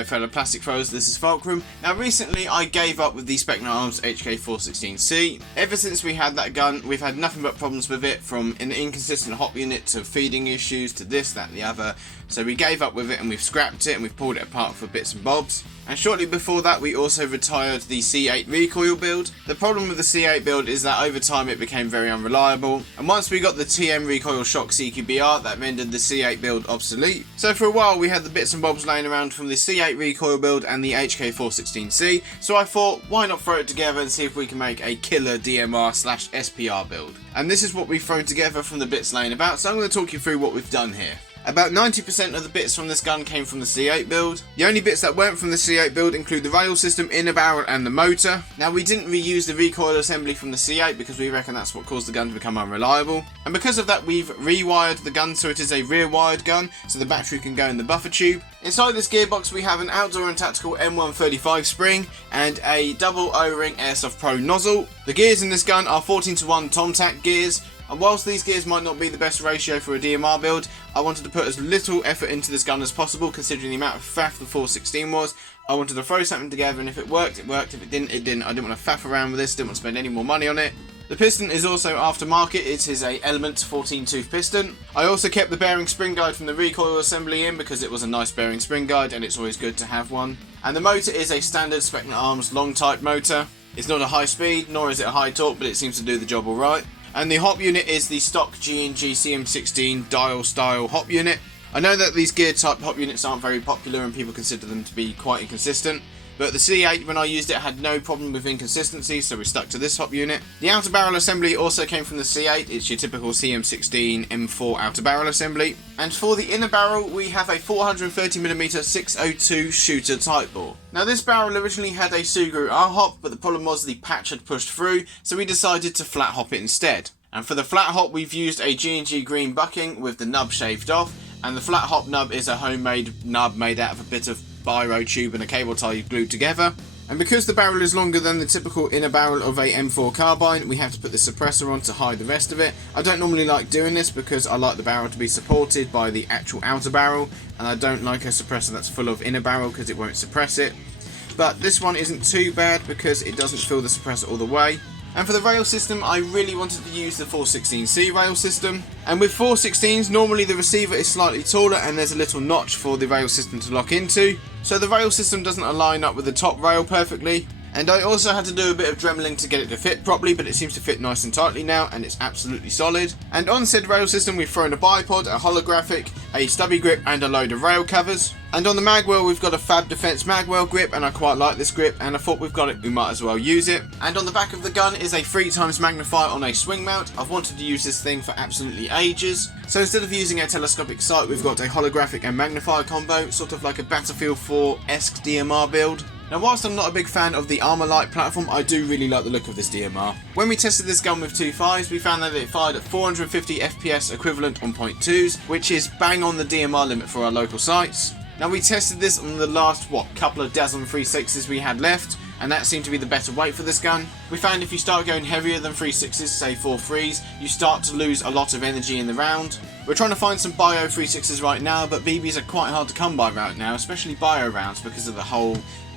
Hello fellow plastic throwers, this is Fulcrum. Now recently I gave up with the Spectre Arms HK416C. Ever since we had that gun, we've had nothing but problems with it, from an inconsistent hop unit to feeding issues to this, that and the other. So we gave up with it and we've scrapped it and we've pulled it apart for bits and bobs. And shortly before that we also retired the C8 recoil build. The problem with the C8 build is that over time it became very unreliable, and once we got the TM recoil shock CQBR, that rendered the C8 build obsolete. So for a while we had the bits and bobs laying around from the C8 recoil build and the HK416C, so I thought why not throw it together and see if we can make a killer DMR / SPR build. And this is what we've thrown together from the bits laying about, so I'm going to talk you through what we've done here. About 90% of the bits from this gun came from the C8 build. The only bits that weren't from the C8 build include the rail system, inner barrel and the motor. Now we didn't reuse the recoil assembly from the C8 because we reckon that's what caused the gun to become unreliable. And because of that we've rewired the gun so it is a rear wired gun, so the battery can go in the buffer tube. Inside this gearbox we have an outdoor and tactical M135 spring and a double O-ring Airsoft Pro nozzle. The gears in this gun are 14:1 Tomtac gears. And whilst these gears might not be the best ratio for a DMR build, I wanted to put as little effort into this gun as possible considering the amount of faff the 416 was. I wanted to throw something together, and if it worked, it worked. If it didn't, it didn't. I didn't want to faff around with this, didn't want to spend any more money on it. The piston is also aftermarket. It is a Element 14 tooth piston. I also kept the bearing spring guide from the recoil assembly in because it was a nice bearing spring guide and it's always good to have one. And the motor is a standard Spectre Arms long type motor. It's not a high speed nor is it a high torque, but it seems to do the job alright. And the hop unit is the stock G&G CM16 dial style hop unit. I know that these gear type hop units aren't very popular and people consider them to be quite inconsistent, but the C8 when I used it had no problem with inconsistency, so we stuck to this hop unit. The outer barrel assembly also came from the C8, it's your typical CM16 M4 outer barrel assembly. And for the inner barrel we have a 430mm 602 shooter type bore. Now this barrel originally had a Sugru R-hop, but the problem was the patch had pushed through, so we decided to flat hop it instead. And for the flat hop we've used a G&G green bucking with the nub shaved off, and the flat hop nub is a homemade nub made out of a bit of biro tube and a cable tie glued together. And because the barrel is longer than the typical inner barrel of a M4 carbine, we have to put the suppressor on to hide the rest of it. I don't normally like doing this because I like the barrel to be supported by the actual outer barrel, and I don't like a suppressor that's full of inner barrel because it won't suppress it. But this one isn't too bad because it doesn't fill the suppressor all the way. And for the rail system, I really wanted to use the 416C rail system. And with 416s, normally the receiver is slightly taller and there's a little notch for the rail system to lock into. So the rail system doesn't align up with the top rail perfectly. And I also had to do a bit of dremeling to get it to fit properly, but it seems to fit nice and tightly now and it's absolutely solid. And on said rail system we've thrown a bipod, a holographic, a stubby grip and a load of rail covers. And on the magwell we've got a Fab Defense magwell grip, and I quite like this grip and I thought we've got it, we might as well use it. And on the back of the gun is a 3x magnifier on a swing mount. I've wanted to use this thing for absolutely ages. So instead of using a telescopic sight we've got a holographic and magnifier combo, sort of like a Battlefield 4-esque DMR build. Now whilst I'm not a big fan of the Armalite platform, I do really like the look of this DMR. When we tested this gun with 2.5s, we found that it fired at 450 FPS equivalent on .2s, which is bang on the DMR limit for our local sites. Now we tested this on the last, couple of dozen 3.6s we had left, and that seemed to be the better weight for this gun. We found if you start going heavier than 3.6s, say 4.3s, you start to lose a lot of energy in the round. We're trying to find some bio 3.6s right now, but BBs are quite hard to come by right now, especially bio rounds because of the whole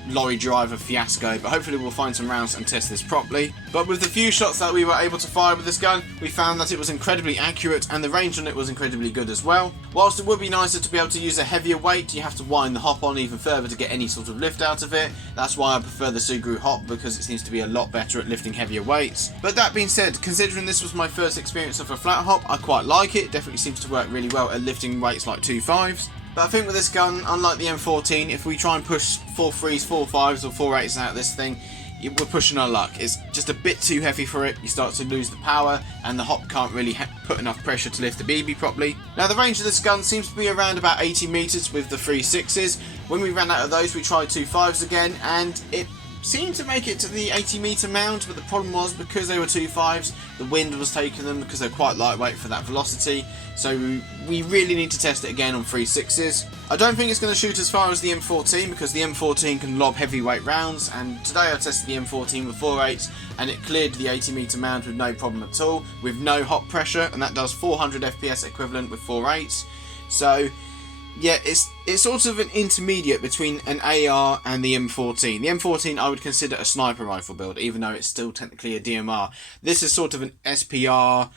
lorry driver fiasco, but hopefully we'll find some rounds and test this properly. But with the few shots that we were able to fire with this gun, we found that it was incredibly accurate and the range on it was incredibly good as well. Whilst it would be nicer to be able to use a heavier weight, you have to wind the hop on even further to get any sort of lift out of it. That's why I prefer the Sugru hop, because it seems to be a lot better at lifting heavier weights. But that being said, considering this was my first experience of a flat hop, I quite like it. It definitely seems to work really well at lifting weights like 2.5s. But I think with this gun, unlike the M14, if we try and push 4.3s, 4.5s or 4.8s out of this thing, we're pushing our luck. It's just a bit too heavy for it, you start to lose the power, and the hop can't really put enough pressure to lift the BB properly. Now the range of this gun seems to be around about 80 metres with the 3.6s. When we ran out of those we tried 2.5s again, and it seemed to make it to the 80 metre mound, but the problem was because they were 2.5s, the wind was taking them because they're quite lightweight for that velocity, so we really need to test it again on 3.6s. I don't think it's going to shoot as far as the M14 because the M14 can lob heavyweight rounds, and today I tested the M14 with 4.8s and it cleared the 80 metre mound with no problem at all, with no hop pressure, and that does 400 FPS equivalent with 4.8s. So Yeah, it's sort of an intermediate between an AR and the M14. The M14 I would consider a sniper rifle build, even though it's still technically a DMR. This is sort of an SPR,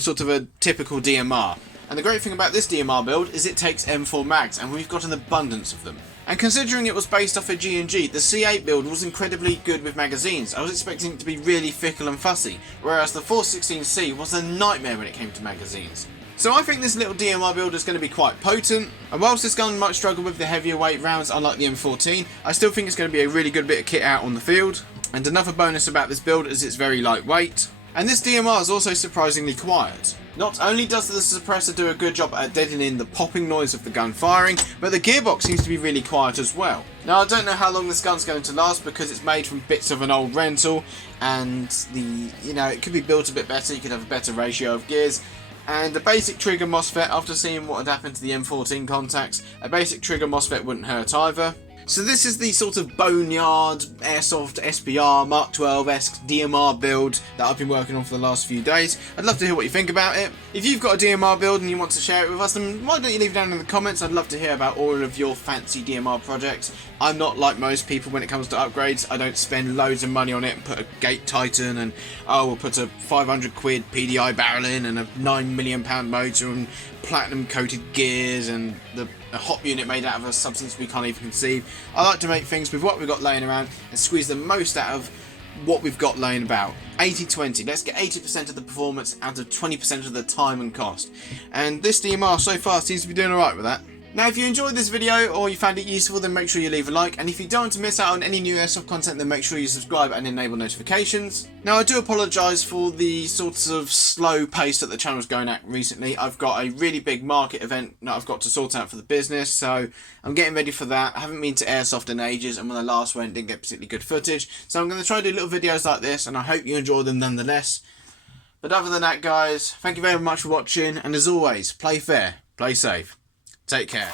sort of a typical DMR. And the great thing about this DMR build is it takes M4 mags, and we've got an abundance of them. And considering it was based off a G&G, the C8 build was incredibly good with magazines. I was expecting it to be really fickle and fussy, whereas the 416C was a nightmare when it came to magazines. So I think this little DMR build is going to be quite potent, and whilst this gun might struggle with the heavier weight rounds unlike the M14, I still think it's going to be a really good bit of kit out on the field. And another bonus about this build is it's very lightweight. And this DMR is also surprisingly quiet. Not only does the suppressor do a good job at deadening the popping noise of the gun firing, but the gearbox seems to be really quiet as well. Now I don't know how long this gun's going to last because it's made from bits of an old rental, and it could be built a bit better, you could have a better ratio of gears. And the basic trigger MOSFET, after seeing what had happened to the M14 contacts, a basic trigger MOSFET wouldn't hurt either. So this is the sort of Boneyard Airsoft SPR Mark 12-esque DMR build that I've been working on for the last few days. I'd love to hear what you think about it. If you've got a DMR build and you want to share it with us, then why don't you leave it down in the comments? I'd love to hear about all of your fancy DMR projects. I'm not like most people when it comes to upgrades. I don't spend loads of money on it and put a gate titan and we'll put a 500 quid PDI barrel in and a £9 million motor and platinum coated gears and a hop unit made out of a substance we can't even conceive. I like to make things with what we've got laying around and squeeze the most out of what we've got laying about. 80-20, let's get 80% of the performance out of 20% of the time and cost. And this DMR so far seems to be doing alright with that. Now if you enjoyed this video or you found it useful, then make sure you leave a like, and if you don't want to miss out on any new Airsoft content, then make sure you subscribe and enable notifications. Now I do apologise for the sorts of slow pace that the channel's going at recently. I've got a really big market event that I've got to sort out for the business, so I'm getting ready for that. I haven't been to Airsoft in ages, and when I last went didn't get particularly good footage, so I'm going to try to do little videos like this, and I hope you enjoy them nonetheless. But other than that guys, thank you very much for watching, and as always, play fair, play safe. Take care.